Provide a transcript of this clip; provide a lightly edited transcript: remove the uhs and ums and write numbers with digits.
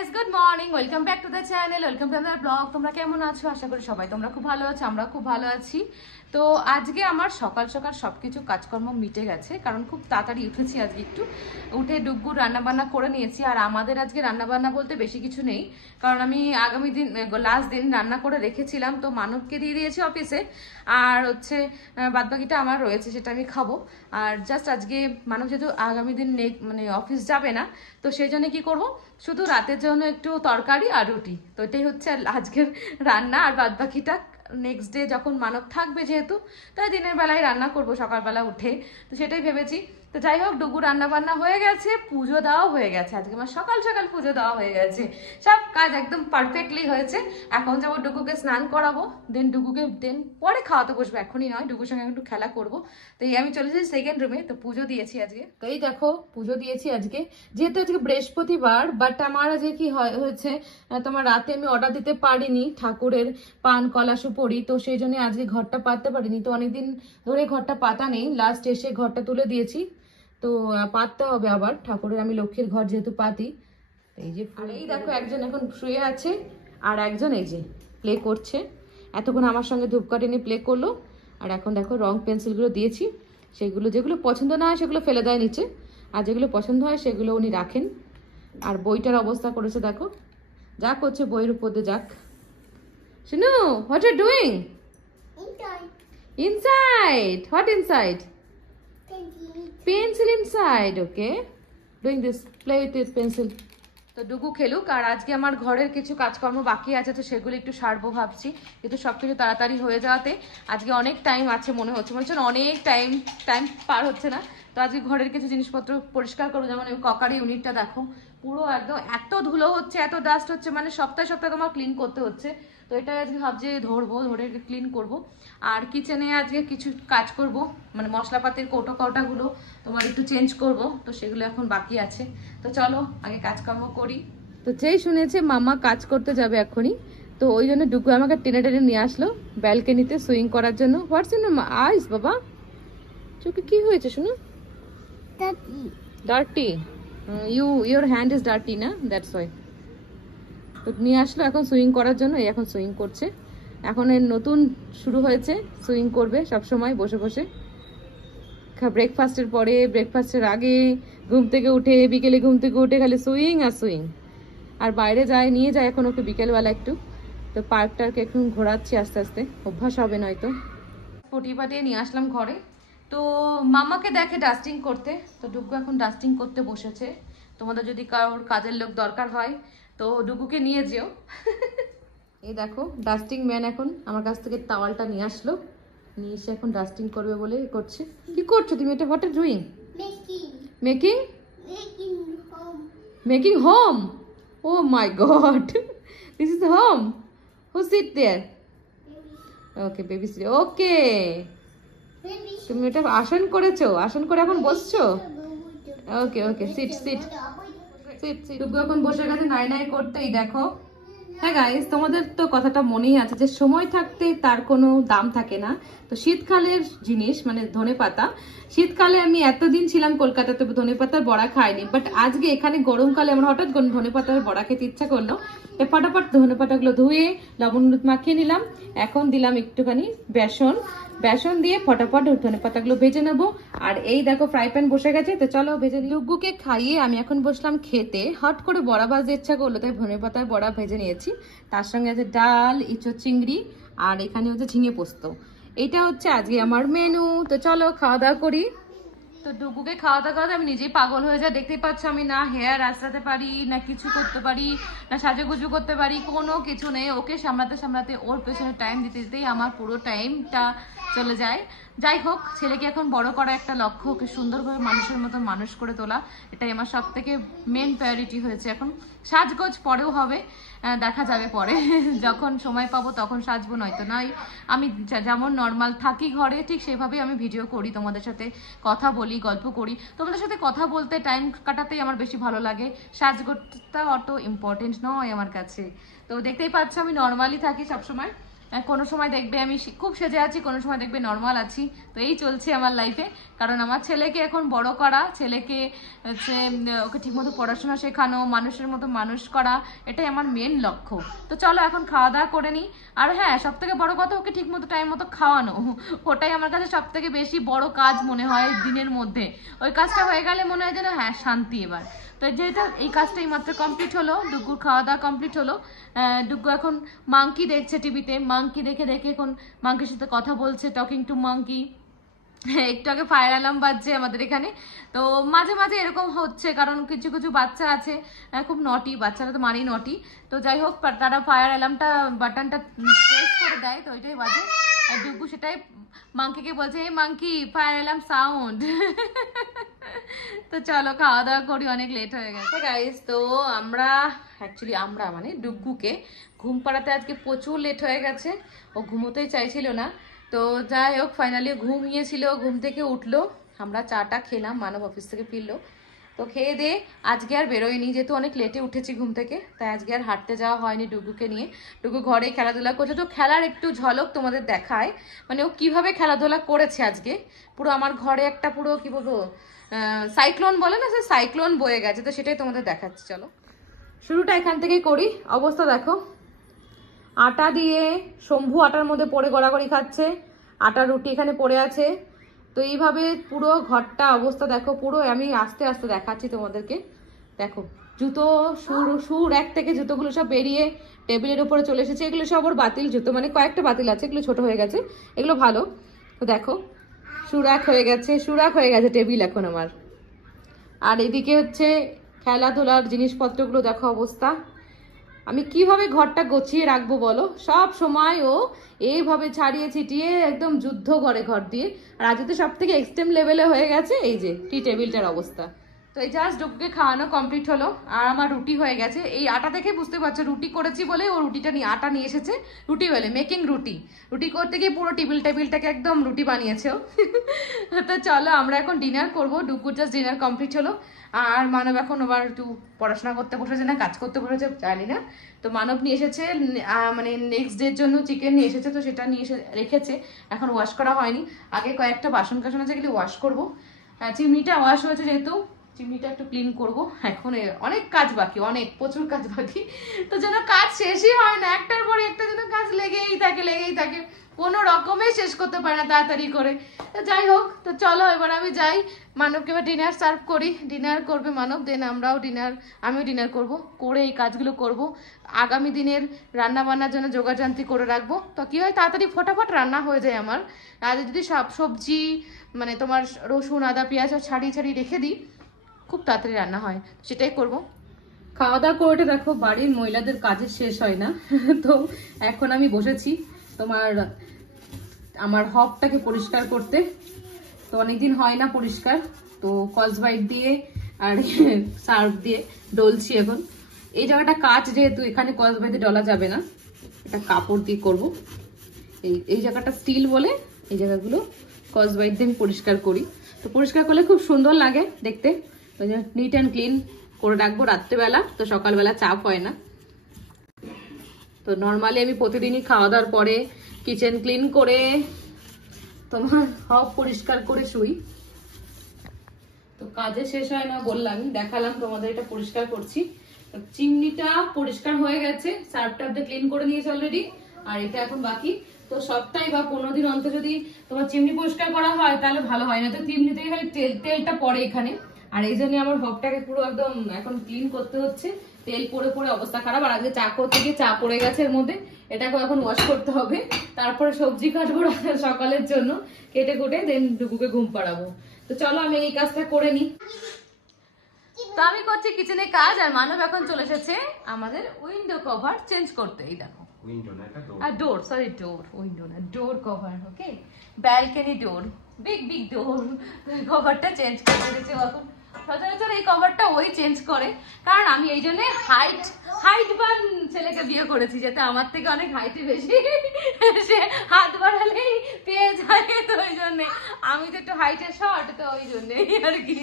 Guys, good morning, welcome back to the channel, welcome to the blog. তোমরা কেমন আছো? আশা করি সবাই তোমরা খুব ভালো আছো, আমরা খুব ভালো আছি। তো আজকে আমার সকাল সকাল সবকিছু কাজকর্ম মিটে গেছে, কারণ খুব তাড়াতাড়ি উঠেছি আজকে। একটু উঠে ডুগ্গুর রান্নাবান্না করে নিয়েছি। আর আমাদের আজকে রান্নাবান্না বলতে বেশি কিছু নেই, কারণ আমি আগামী দিন লাস্ট দিন রান্না করে রেখেছিলাম, তো মানবকে দিয়ে দিয়েছি অফিসে। আর হচ্ছে বাদবাকিটা আমার রয়েছে, সেটা আমি খাবো। আর জাস্ট আজকে মানব যেহেতু আগামী দিন মানে অফিস যাবে না, তো সেই জন্য কি করবো, শুধু রাতের জন্য একটু তরকারি আর রুটি। তো এটাই হচ্ছে আজকের রান্না। আর বাদবাকিটা নেক্সট ডে যখন মানব থাকবে, যেহেতু তাই দিনের বেলায় রান্না করবো সকালবেলা উঠে, তো সেটাই ভেবেছি। তো যাই হোক, ডুগু রান্না বান্না হয়ে গেছে, পুজো দেওয়া হয়ে গেছে। আজকে আমার সকাল সকাল পুজো দেওয়া হয়ে গেছে, সব কাজ একদম পারফেক্টলি হয়েছে। এখন যাবো ডুগুকে স্নান করাবো, ডুগুকে পরে খাওয়াতে বসবো, এখনই নয়। ডুগুর সঙ্গে একটু খেলা করবো। তো এই আমি চলে যাই সেকেন্ড রুমে। তো পুজো দিয়েছি আজকে, তো এই দেখো পুজো দিয়েছি আজকে। যেহেতু আজকে বৃহস্পতিবার, বাট আমার আজকে কি হয়েছে, তোমার রাতে আমি অর্ডার দিতে পারিনি ঠাকুরের পান কলা সুপরি, তো সেই জন্য আজকে ঘরটা পাততে পারিনি। তো অনেকদিন ধরে ঘরটা পাতা নেই, লাস্ট এসে ঘরটা তুলে দিয়েছি। তো পাততে হবে আবার ঠাকুরের, আমি লক্ষ্মীর ঘর যেহেতু পাতি। এই যে এই দেখো, একজন এখন শুয়ে আছে আর একজন এই যে প্লে করছে। এতক্ষণ আমার সঙ্গে ধূপকাঠি নিয়ে প্লে করলো। আর এখন দেখো রং পেন্সিলগুলো দিয়েছি, সেগুলো যেগুলো পছন্দ না হয় সেগুলো ফেলে দেয় নিচে, আর যেগুলো পছন্দ হয় সেগুলো উনি রাখেন। আর বইটার অবস্থা করেছে দেখো, যা করছে বইয়ের উপর দিয়ে যাক। শুনো, what are doing inside? What inside? Pencil inside. Okay, doing this, play with pencil. তো ডুগু খেলুক। আর আজকে আমার ঘরের কিছু কাজকর্ম বাকি আছে, তো সেগুলো একটু সারবো ভাবছি। কিন্তু সবকিছু তাড়াতাড়ি হয়ে যাওয়াতে আজকে অনেক টাইম আছে মনে হচ্ছে অনেক টাইম পার হচ্ছে না। তো আজকে ঘরের কিছু জিনিসপত্র পরিষ্কার করবো, যেমন এই ককারি ইউনিটটা দেখো পুরো একদম এত ধুলো হচ্ছে, এত ডাস্ট হচ্ছে, মানে সপ্তাহে সপ্তাহে তোমার ক্লিন করতে হচ্ছে। তো এটা আজকে ভাবছি ধরে ক্লিন করব। আর কিচেনে আজকে কিছু কাজ করব, মানে মশলাপাতির কৌটাগুলো তোমার একটু চেঞ্জ করব, তো সেগুলো এখন বাকি আছে। তো চলো আগে কাজকর্ম করি। তো যেই শুনেছে মামা কাজ করতে যাবে এখনই, তো ওই জন্য ডুগু আমাকে টেনে টেনে নিয়ে আসলো ব্যালকনিতে সুইং করার জন্য। হোয়াটস ইন আইস বাবা, চোখে কি হয়েছে শুনো? Dirty. Your hand is dirty না, দ্যাটস ওয়াই। তো নিয়ে আসলো এখন সুইং করার জন্য। এই এখন সুইং করছে, এখন এর নতুন শুরু হয়েছে, সুইং করবে সব সময় বসে বসে। ব্রেকফাস্টের পরে, ব্রেকফাস্টের আগে, ঘুম থেকে উঠে, বিকেলে ঘুম থেকে উঠে খালি সুইং আর সুইং। আর বাইরে নিয়ে যায় এখন ওকে বিকেলবেলা একটু। তো পার্কটাকে এখন ঘোরাচ্ছি আস্তে আস্তে, অভ্যাস হবে নয়তো। পটি পাটিয়ে নিয়ে আসলাম ঘরে। তো মামাকে দেখে ডাস্টিং করতে, তো ডুগু এখন ডাস্টিং করতে বসেছে। তোমাদের যদি কারোর কাজের লোক দরকার হয় তো ডুগুকে নিয়ে যেও। এই দেখো ডাস্টিং ম্যান এখন আমার কাছ থেকে টাওয়ালটা নিয়ে আসলো, নিয়ে এসে এখন ডাস্টিং করবে বলে করছে। কি করছো তুমি এটা? What are doing? Making home. Oh my God, this is home. Who sit there? Okay, baby sit. Okay, তুমি এটা আসন করেছো, আসন করে এখন বসছো। Okay okay, sit sit sit sit. ডুগু এখন বসে গেছে নাই করতেই দেখো। হ্যাঁ গাইস, তোমাদের তো কথাটা মনেই আছে যে সময় থাকতে তার কোনো দাম থাকে না। তো শীতকালের জিনিস মানে ধনেপাতা, শীতকালে আমি এতদিন ছিলাম কলকাতাতে, ধনেপাতার বড়া খাইনি, বাট আজকে এখানে গরমকালে আমার হঠাৎ ধনেপাতার বড়া খেতে ইচ্ছা করলো। ফটাফট ধনেপাতাগুলো ধুয়ে লবণ হলুদ মাখিয়ে নিলাম। এখন দিলাম একটুখানি বেসন দিয়ে ফটাফট ধনেপাতাগুলো ভেজে নেবো। আর এই দেখো ফ্রাই প্যান বসে গেছে, তো চলো ভেজে নিই। ডুগুকে খাইয়ে আমি এখন বসলাম খেতে। হট করে বড়া ভাজতে ইচ্ছা করলো, তাই ধনেপাতার বড়া ভেজে নিয়েছি। তার সঙ্গে আছে ডাল, ইঁচড় চিংড়ি, আর এখানে হচ্ছে ঝিঙে পোস্ত। এটা হচ্ছে আজকে আমার মেনু। তো চলো খাওয়া দাওয়া করি। তো ডুগুকে খাওয়াতে খাওয়াতে আমি নিজেই পাগল হয়ে যাই। দেখতেই পাচ্ছ আমি না হেয়ার আঁচড়াতে পারি, না কিছু করতে পারি, না সাজুগুজু করতে পারি, কোনো কিছু নেই। ওকে সামলাতে ওর পেছনে টাইম দিতে দিতেই আমার পুরো টাইমটা চলে যায়। যাই হোক, ছেলেকে এখন বড় করা একটা লক্ষ্য, ওকে সুন্দরভাবে মানুষের মতো মানুষ করে তোলা, এটাই আমার সব থেকে মেন প্রায়োরিটি হয়েছে এখন। সাজগোজ পরেও হবে, দেখা যাবে পরে। যখন সময় পাবো তখন সাজবো, নয়তো নয়। আমি যেমন নর্মাল থাকি ঘরে, ঠিক সেভাবেই আমি ভিডিও করি, তোমাদের সাথে কথা বলি, গল্প করি। তোমাদের সাথে কথা বলতে, টাইম কাটাতেই আমার বেশি ভালো লাগে। সাজগোজটা অত ইম্পর্টেন্ট নয় আমার কাছে। তো দেখতেই পাচ্ছ আমি নর্মালি থাকি সবসময়। কোনো সময় দেখবে আমি খুব সেজে আছি, কোনো সময় দেখবে নর্মাল আছি। তো এই চলছে আমার লাইফে, কারণ আমার ছেলেকে এখন বড় করা, ছেলেকে হচ্ছে ওকে ঠিকমতো পড়াশোনা শেখানো, মানুষের মতো মানুষ করা, এটাই আমার মেন লক্ষ্য। তো চলো এখন খাওয়া দাওয়া করে নিই। আর হ্যাঁ, সব থেকে বড় কথা ওকে ঠিকমতো টাইম মতো খাওয়ানো, ওটাই আমার কাছে সব থেকে বেশি বড় কাজ মনে হয় দিনের মধ্যে। ওই কাজটা হয়ে গেলে মনে হয় যেন হ্যাঁ শান্তি এবার। তো যেটা এই কাজটাই মাত্র কমপ্লিট হলো, ডুগুর খাওয়া দাওয়া কমপ্লিট হলো। ডুগু এখন মাংকি দেখছে টিভিতে, মাংকি দেখে দেখে এখন মাংকির সাথে কথা বলছে, টকিং টু মাংকি। একটু আগে ফায়ার অ্যালার্ম বাজছে আমাদের এখানে। তো মাঝে মাঝে এরকম হচ্ছে, কারণ কিছু কিছু বাচ্চা আছে খুব নটি, বাচ্চারা তো মানেই নটি। তো যাই হোক, তারা ফায়ার অ্যালার্মটা বাটনটা প্রেস করে দেয়, তো ওইটাই বাজে। আর ডুগু সেটাই মাংকিকে বলছে, এই মাংকি ফায়ার অ্যালার্ম সাউন্ড। তো চলো খাওয়া দাওয়া করি, অনেক লেট হয়ে গেছে গাইস। তো আমরা মানে ডুগুকে ঘুম পাড়াতে আজকে প্রচুর লেট হয়ে গেছে, ও ঘুমোতেই চাইছিল না। তো যাই হোক ফাইনালি ঘুমিয়েছিল, ঘুম থেকে উঠলো, আমরা চাটা খেলাম, মানব অফিস থেকে ফিরলো। তো খেয়ে দিয়ে আজকে আর বেরোয়নি, যেহেতু অনেক লেটে উঠেছি ঘুম থেকে, তাই আজকে আর হাঁটতে যাওয়া হয়নি ডুগুকে নিয়ে। ডুগু ঘরে খেলাধুলা করছে, তো খেলার একটু ঝলক তোমাদের দেখায়, মানে ও কিভাবে খেলাধুলা করেছে আজকে। পুরো আমার ঘরে একটা পুরো কি বলবো সাইক্লোন বলে না, সে সাইক্লোন বয়ে গেছে, তো সেটাই তোমাদের দেখাচ্ছি। চলো শুরুটা এখান থেকে করি। অবস্থা দেখো, আটা দিয়ে শম্ভু আটার মধ্যে পড়ে গড়াগড়ি খাচ্ছে, আটার রুটি এখানে পড়ে আছে। তো এইভাবে পুরো ঘরটা অবস্থা দেখো, পুরো আমি আস্তে আস্তে দেখাচ্ছি তোমাদেরকে। দেখো জুতো সুর এক থেকে জুতোগুলো সব বেরিয়ে টেবিলের উপরে চলে এসেছে। এগুলো সব ওর বাতিল জুতো, মানে কয়েকটা বাতিল আছে, এগুলো ছোট হয়ে গেছে, এগুলো ভালো। তো দেখো সুরাক হয়ে গেছে টেবিল এখন আমার। আর এদিকে হচ্ছে খেলাধুলার জিনিসপত্রগুলো দেখো অবস্থা। আমি কিভাবে ঘরটা গুছিয়ে রাখবো বলো, সব সময় ও এইভাবে ছাড়িয়ে ছিটিয়ে একদম যুদ্ধ করে ঘর দিয়ে। আর আজকে তো সব থেকে এক্সট্রিম লেভেলে হয়ে গেছে এই যে টি টেবিলটার অবস্থা। তো এই জাস্ট ডুগুকে খাওয়ানো কমপ্লিট হলো, আর আমার রুটি হয়ে গেছে। এই আটা দেখে বুঝতে পারছো রুটি করেছি বলে ও রুটিটা নিয়ে আটা নিয়ে এসেছে, রুটি বলে মেকিং রুটি করতে গিয়ে পুরো টেবিলটাকে একদম রুটি বানিয়েছে ও। তো চলো আমরা এখন ডিনার করবো, ডুগুর জাস্ট ডিনার কমপ্লিট হলো। আর মানব এখন আবার একটু পড়াশোনা করতে বসেছে না কাজ করতে বসেছে জানি না। তো মানব নিয়ে এসেছে মানে নেক্সট ডের জন্য চিকেন নিয়ে এসেছে, তো সেটা নিয়ে এসে রেখেছে, এখন ওয়াশ করা হয়নি। আগে কয়েকটা বাসন কাসন আছে, এগুলি ওয়াশ করবো। চিমনিটা ওয়াশ হয়েছে যেহেতু, চিমনিটা একটু ক্লিন করবো। এখন অনেক কাজ বাকি, অনেক প্রচুর কাজ বাকি। তো যেন কাজ শেষই হয় না, একটার পরে একটা যেন কাজ লেগেই থাকে, কোনো রকমে শেষ করতে পারে না তাড়াতাড়ি করে। তো যাই হোক, তো চলো এবার আমি যাই, মানবকে এবার ডিনার সার্ভ করি। ডিনার করবে মানব, দেন আমিও ডিনার করব, করে এই কাজগুলো করব। আগামী দিনের রান্না বান্নার জন্য জোগাড়যন্ত্রী করে রাখবো, তো কি হয় তাড়াতাড়ি ফটাফট রান্না হয়ে যায় আমার। আর যদি সব সবজি মানে তোমার রসুন আদা পেঁয়াজ ছাড়িয়ে রেখে দিই, খুব তাড়াতাড়ি রান্না হয়, সেটাই করব। খাওয়া দাওয়া করে দেখো বাড়ির মহিলাদের কাজের শেষ হয় না। তো এখন আমি বসেছি আমার হবটাকে পরিষ্কার করতে। তো অনেকদিন হয় না পরিষ্কার, তো কসবাইট দিয়ে আর সার্ফ দিয়ে ডলছি এখন। এই জায়গাটা কাচ, যেহেতু এখানে কসবাইট দিয়ে ডলা যাবে না, এটা কাপড় দিয়ে করবো। এই জায়গাটা স্টিল বলে এই জায়গাগুলো কসবাইট দিয়ে আমি পরিষ্কার করি। তো পরিষ্কার করলে খুব সুন্দর লাগে দেখতে, ওই জন্য নিট অ্যান্ড ক্লিন করে রাখবো রাত্রেবেলা, তো সকালবেলা চাপ হয় না। তো নর্মালি আমি প্রতিদিনই খাওয়া দাওয়ার পরে কিচেন ক্লিন করে তোমার হব পরিষ্কার করে শুই। তো কাজে শেষ হয় না বললাম, দেখালাম তোমাদের, এটা পরিষ্কার করছি। চিমনিটা পরিষ্কার হয়ে গেছে, সার্ফটা ক্লিন করে নিয়েছে অলরেডি, আর এটা এখন বাকি। তো সপ্তাহে বা 15 দিন অন্তর যদি তোমার চিমনি পরিষ্কার করা হয় তাহলে ভালো হয়, না তো চিমনি থেকে খালি তেলটা পড়ে এখানে। আর এই জন্য আমার হবটাকে পুরো একদম এখন ক্লিন করতে হচ্ছে, তেল পড়ে অবস্থা খারাপ। আর আগে চা করতে গিয়ে চা পড়ে গেছে এর মধ্যে, এটাকে এখন ওয়াশ করতে হবে। তারপরে সবজি কাটবো সকালের জন্য, কেটে দেন ডুগুকে ঘুম পাড়াবো। তো চলো আমি এই কাজটা করে নিই। তো আমি করছি কিচেনে কাজ, আর মানব এখন চলে এসেছে আমাদের উইন্ডো কভার চেঞ্জ করতে। এই দেখো ডোর কভার, ওকে, ব্যালকনি ডোর, বিগ ডোর কভারটা চেঞ্জ করে দিয়েছে এখন। সচরাচর এই কভারটা ওই চেঞ্জ করে, কারণ আমি এই জন্য হাইটবান ছেলেকে বিয়ে করেছি, যাতে আমার থেকে অনেক হাইটই বেশি, সে হাত বাড়ালেই পেয়ে যায়। তো ওই জন্যে আমি তো একটু হাইটের শর্ট, তো ওই জন্যই আর কি।